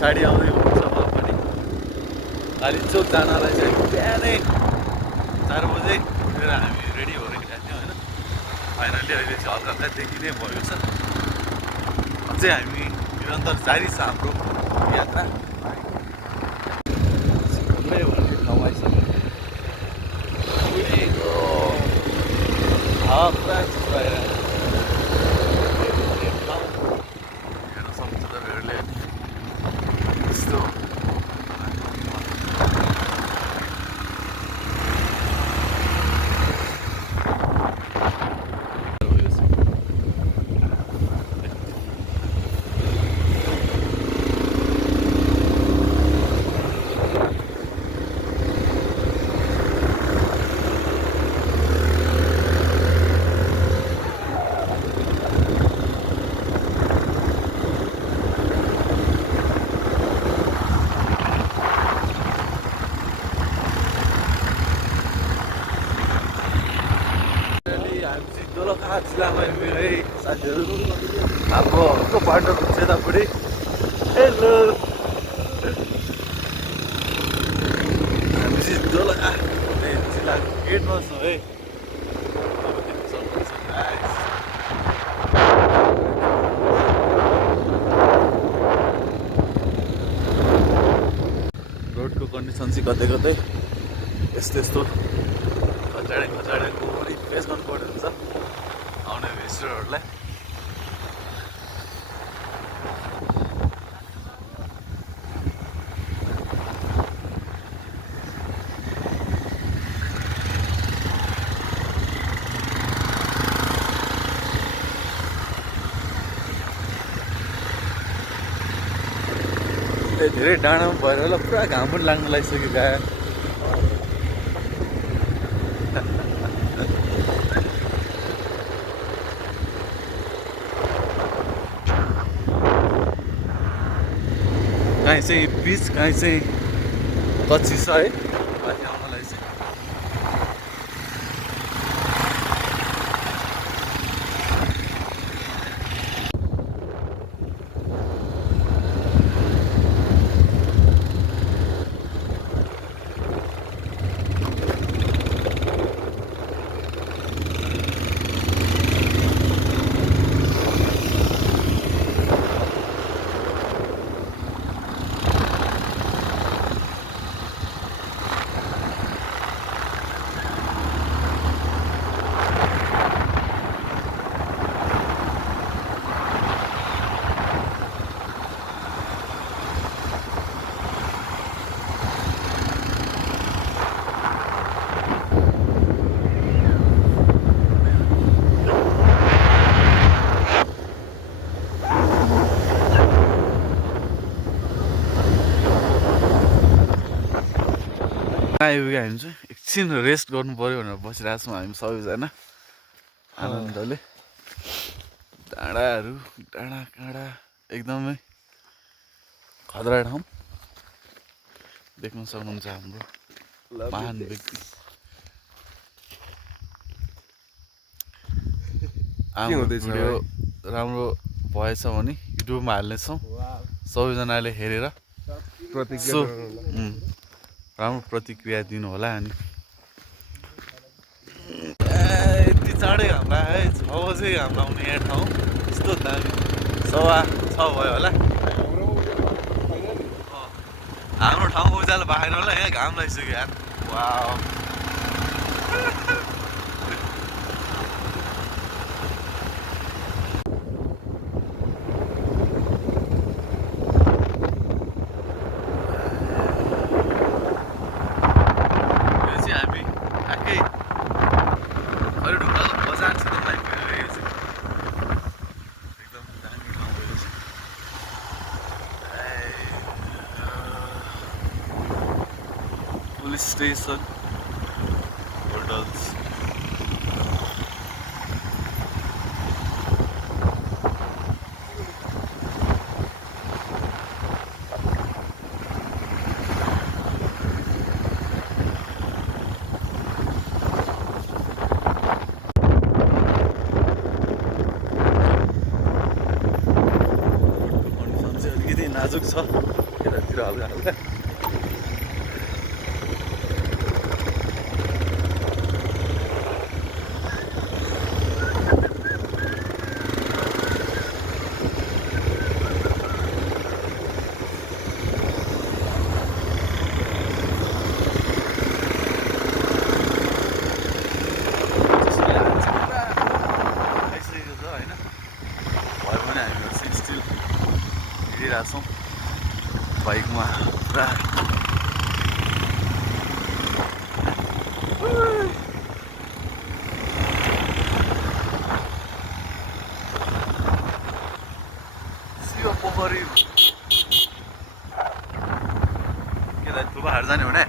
पछाडि आउँदै हुनुहुन्छ उहाँ पनि। कालिम्पोङ जानलाई चाहिँ बिहानै 4 बजे उठेर हामी रेडी भएर गएका थियौँ होइन। फाइनली अहिले चाहिँ हल्का हल्का देखि नै भएको छ। अझै हामी निरन्तर जारी छ हाम्रो यात्रा। सिक्किमै भन्ने ठाउँ आइसक्यो। हावा पुरा चिसो आइरहेको छ। हेर्न सक्नुहुन्छ तपाईँहरूले यस्तो दोलखा जिल्लामा मेरो है साथीहरू हाम्रो अर्को पार्टनर हुन्छ यतापट्टि। हेलो हामी चाहिँ दोलखा जिल्लाको गेटमा छौँ है। रोडको कन्डिसन चाहिँ कतै कतै यस्तो यस्तो खचाडे पनि फेस गर्नुपर्ने हुन्छ आउने भिजिटरहरूलाई। धेरै डाँडामा भएर होला पुरा घाम पनि लाग्न लागिसक्यो गाया। काहीँ चाहिँ बिच काहीँ चाहिँ कच्ची छ है माथि आउनलाई चाहिँ। आइपुग्यो हामी चाहिँ एकछिन रेस्ट गर्नु पऱ्यो भनेर बसिरहेको छौँ हामी सबैजना आनन्दले। डाँडाहरू डाँडा काँडा एकदमै खतरा ठाउँ देख्न सक्नुहुन्छ हाम्रो महान व्यक्ति। हाम्रो भिडियो राम्रो भएछ भने युट्युबमा हाल्नेछौँ सबैजनाले हेरेर राम्रो प्रतिक्रिया दिनु होला। अनि यति चाँडै घाम लाग्यो है 6 बजे घाम लाउने यहाँ ठाउँ यस्तो दामी 6:15 भयो होला। हाम्रो ठाउँको उज्यालो भएन होला यहाँ घाम लागिसक्यो यार। Wow police station, hotels. नाजुक छ। यतातिर हल्का हल्का छौँ बाइकमा पुरा शिव पोखरी के त ठुलो हाट जाने भने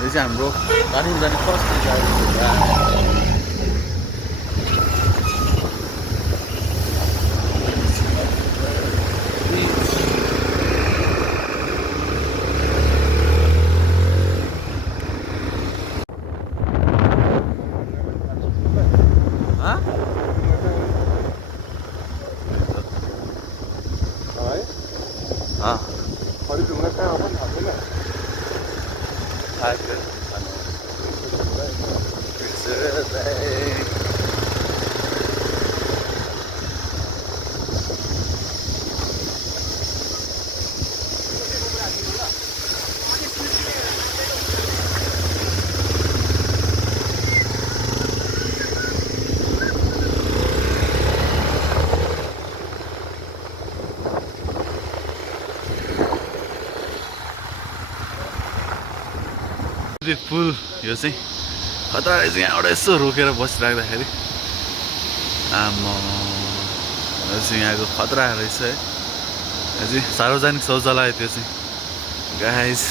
यो चाहिँ हाम्रो काठमाडौँ जाने फर्स्ट पुल यो चाहिँ खतरा रहेछ। यहाँबाट यसो रोकेर बसिराख्दाखेरि आम्मा यो चाहिँ यहाँको खतरा रहेछ है। यो चाहिँ सार्वजनिक शौचालय त्यो चाहिँ गाइस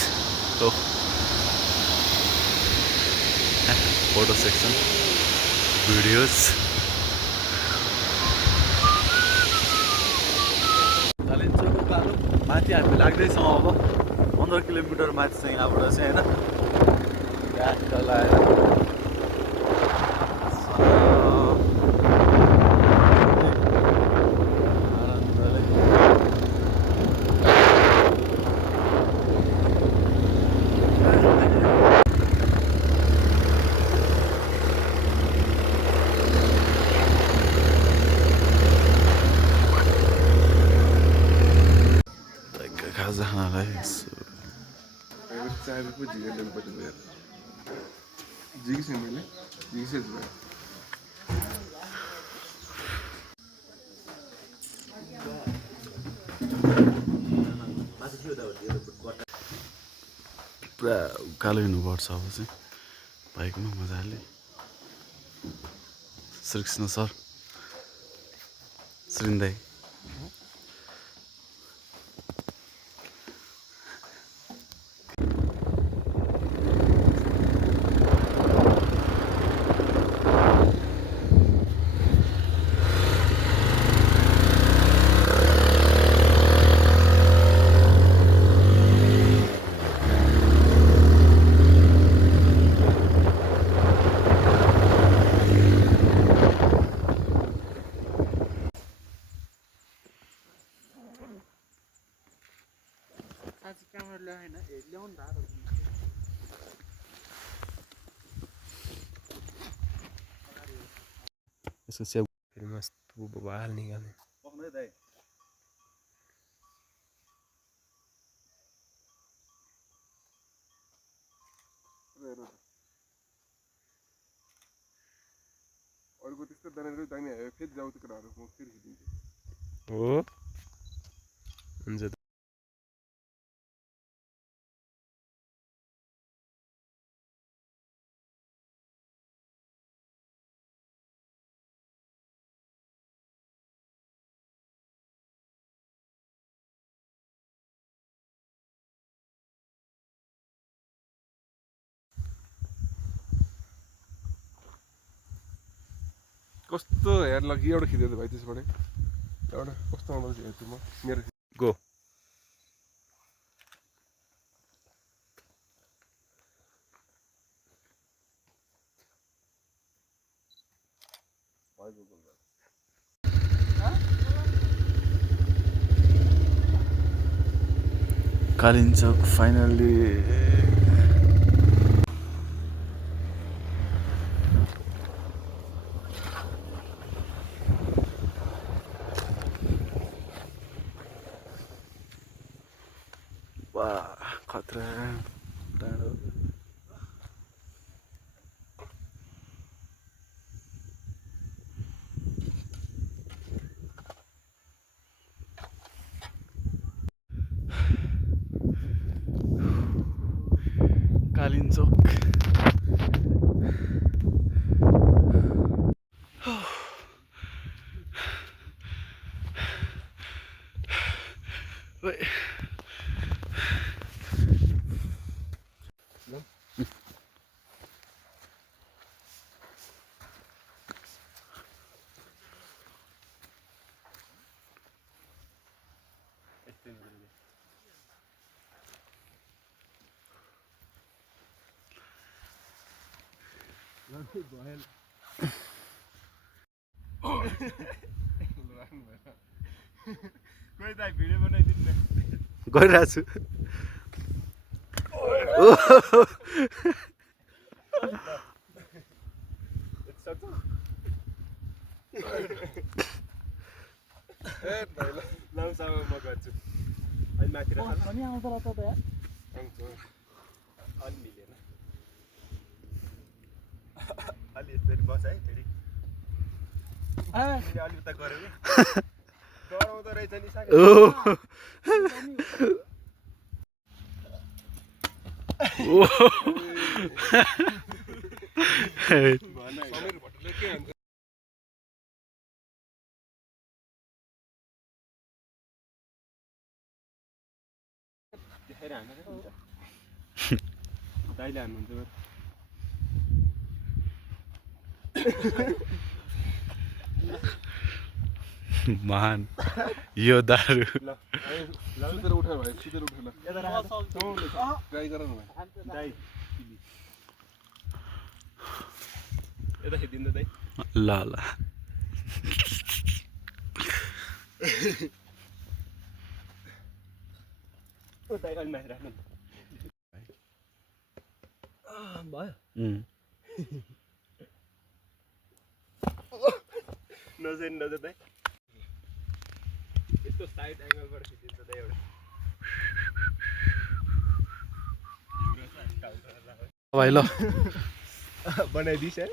हो फोटो सेक्सन भिडियोज कालिम्पोङ उकालो माथि हामी लाग्दैछौँ। अब 15 किलोमिटर माथि चाहिँ यहाँबाट चाहिँ होइन खाजा खानालाई पुरा उकालो हिँड्नुपर्छ अब चाहिँ बाइकमा मजाले। श्रीकृष्ण सर श्रीन्दाई यसको सेप मस्त बाल निकाल्ने दाहिने आयो फेरि जाऊ त्यो केटाहरू म फेरि खिचिदिन्छु हो हुन्छ त कस्तो हेर लगी एउटा खिच्दै भाइ त्यसबाट एउटा कस्तो आउँदो हेर्छु म मेरो गो कालिम्पोङ फाइनल्ली वाह खतरा डाँडो कालिम्पोङ कोही त भिडियो बनाइदिनु न गरिरहेको छु लाउसँग म गर्छु अनि माथि पनि आउँछ र त यार अलि मिलेन अलि यसरी बस है फेरि अलि उता गऱ्यो कि डराउँदो रहेछ नि साग समीर भट्टले के भन्छ देखाएर हानेर हुन्छ दाइले हान्नुहुन्छ महान यो दारु सुतेर उठ भाइ सुतेर उठ ल ट्राई गर न भाइ यता खिचिदिनु दाइ ल ल ओ दाइ अलि माथि राख्नु भयो नजर नजर दाइ यस्तो साइड एङ्गलबाट खिचिन्छ दाइ एउटा भाइ ल बनाइदिस् है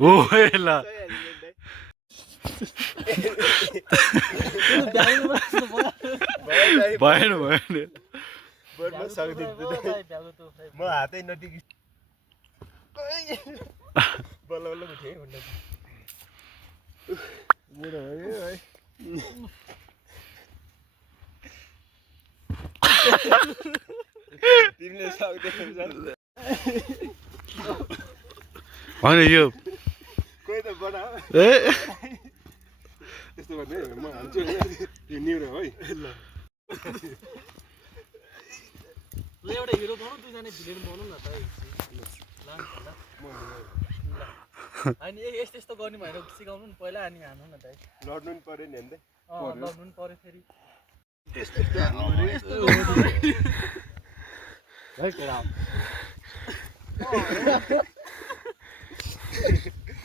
ओ ल भएन भएन म हातै नटिकि बल्ल बल्ल उठेँ भन्दा बुढो भयो है तिमीले सक्दैछौ होइन यो कोही त बना ए त्यस्तो गर्ने म हाल्छु यो निउरो है ल एउटा हिरो बनाऊ दुईजना भिलेन बनाऊ न त अनि यस्तो यस्तो गर्ने भनेर सिकाउनु नि पहिला अनि हान्नु न त लड्नु नि पर्यो नि हेर्दै लड्नु नि पर्यो फेरि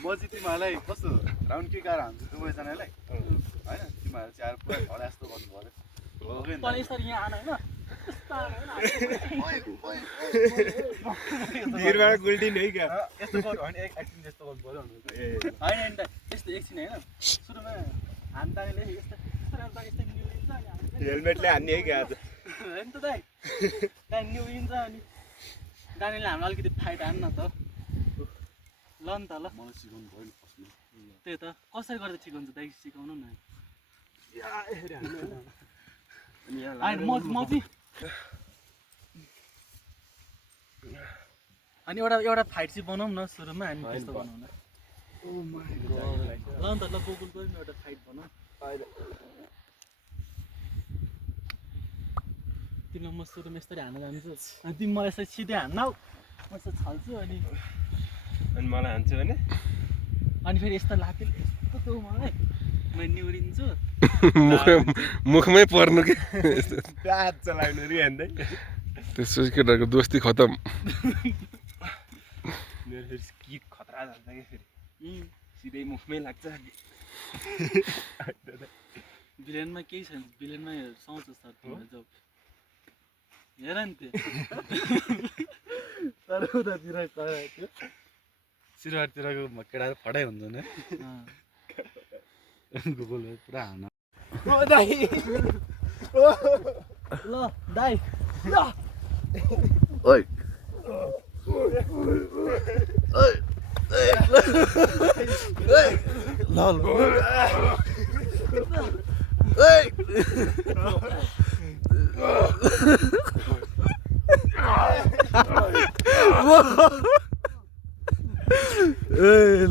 म चाहिँ तिमीहरूलाई कस्तो राउन्ड के गाह्रो हान्छु दुवैजनालाई होइन तिमीहरू चाहिँ पुरा झडा जस्तो गर्नु पऱ्यो पनि यसरी यहाँ आन होइन भिरबाट गुल्टिन है क्या यस्तो गर्यो भने एक्टिङ जस्तो गर्नु पर्यो होइन होइन यस्तो एकछिन होइन सुरुमा हाम दानीले यस्तो यस्तो निउरिन्छ अनि हेलमेटले हान्ने है क्या आज होइन त दाइ दाइ निउरिन्छ अनि दानीले हामीलाई अलिकति फाइट हान्न त ल नि त ल मलाई सिकाउनु भयो नि फर्स्टमा त्यही त कसरी गर्दा ठिक हुन्छ दाइ सिकाउनु न होइन म चाहिँ अनि एउटा फाइट चाहिँ बनाऊँ न सुरुमा अनि त्यस्तो बनाउँ न ल नि त ल गोकुल पनि एउटा फाइट बनाऊँ तिमीलाई म सुरुमा यसरी हान्न जान्छु अनि तिमी मलाई यसरी सिधै हान्नौ म यसो छल्छु अनि मलाई हान्छु भने अनि फेरि यस्तो लात्ती यस्तो देऊ मलाई म निउरिन्छु मुखमै पर्नु के प्याज चलाउनु रि हान्दै त्यसपछि केटाहरूको दोस्ती खतम मेरो फेरि किक खतरा जान्छ क्या फेरि सिधै मुखमै लाग्छ भिलेनमा केही छैन भिलेनमा सुहाउँछ सर तिमीलाई जब हेर नि त्यो तर उतातिर त्यो सिरुवारतिरको केटाहरू फटाइ हुन्छ नि गुगलले पुरा हान ल दाइ ल ओइ ल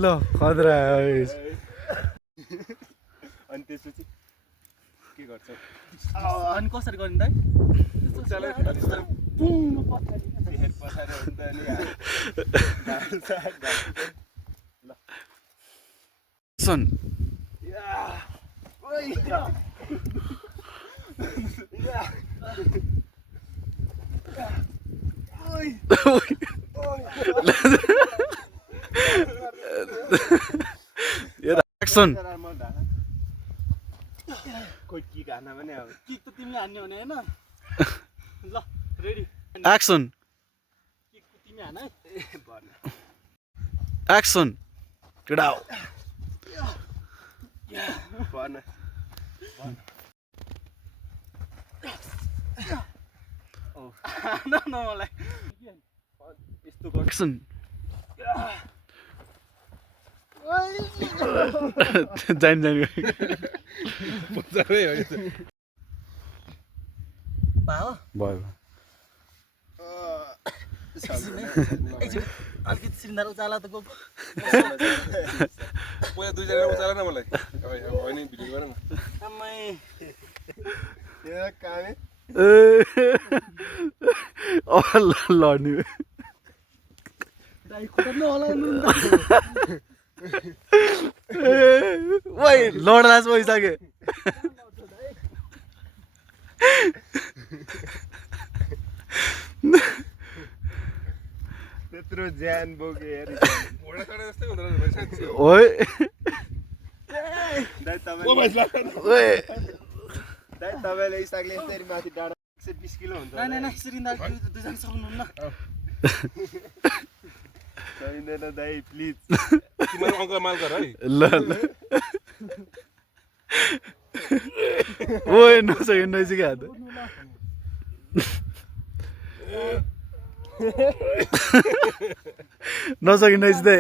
ल खतरा अनि त्यसपछि के गर्छ अनि कसरी गर्ने दाइ सुन एक्सन कोही किक हान्न भने अब किक त तिमीले हान्ने भने होइन ल रेडी एक्सन किक तिमी हान है एक्सन केटा हो भन हान न मलाई यस्तो गर्छ एक्सन जाइन भयो भयो भयो अलिकति सिलिन्डर उचाला त गएको पहिला दुईजना उचाल न मलाई होइन भिडियो गर न आम्मै कामे लड्ने दाइ खुट्टा नहलाउनु ओइ लड्लास भइसक्यो त्यत्रो ज्यान बोके घोडा चढे जस्तै हुँदो रहेछ भाइ साँच्चै ओइ दाइ तपाईँले इसाकले यसरी माथि डाँडा 120 किलो हुन्छ नै सिलिन्डर दुईजना सक्नुहुन्न चाहिँदैन दाइ प्लिज तिम्रो अङ्कल माल गर है ल ओइ नसक्यो नजिकै हात नसक्यो नजिकै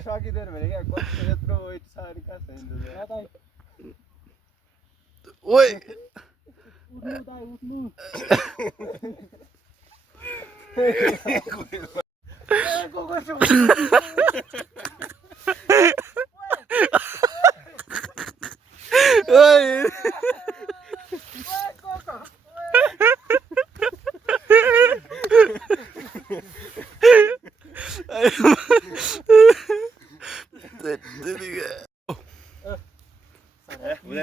सकिँदैन भने क्या कस्तो यत्रो वेट छ अनि कहाँ छैन ओइ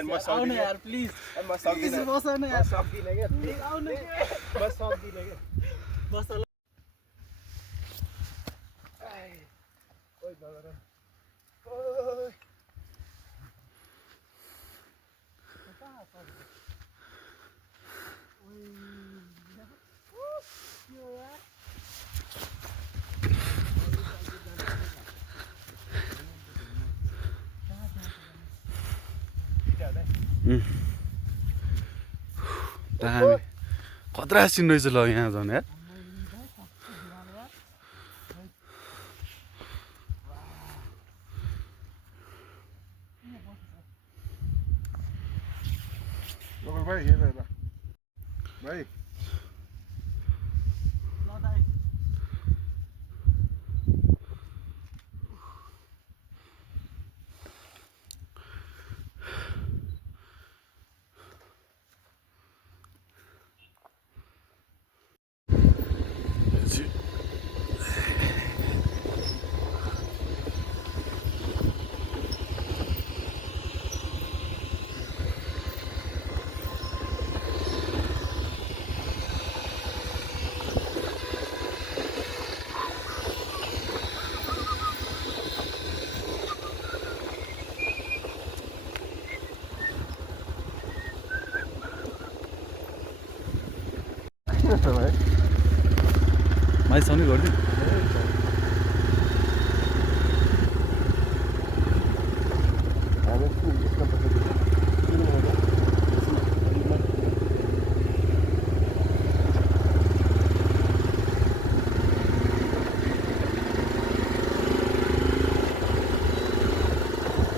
म सक्दिनँ यार प्लिज म सक्दिनँ बस न यार सक्दिनँ क्या आउनु म सक्दिनँ क्या बस ल दामी खतरा सिन रहेछ ल यहाँ झन् यार लोकल भाइ हेर हेर भाइ भाइ माइसम्म गरिदिउँ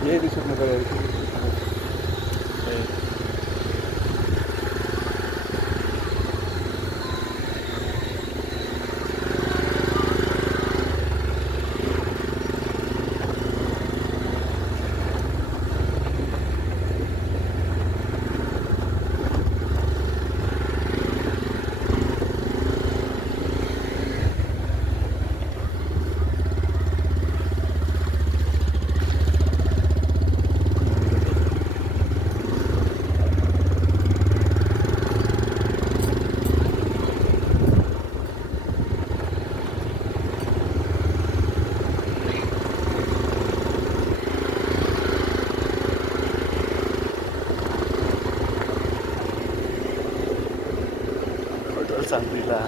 यही रिसोर्टमा गएर होटल साङ्ग्रिला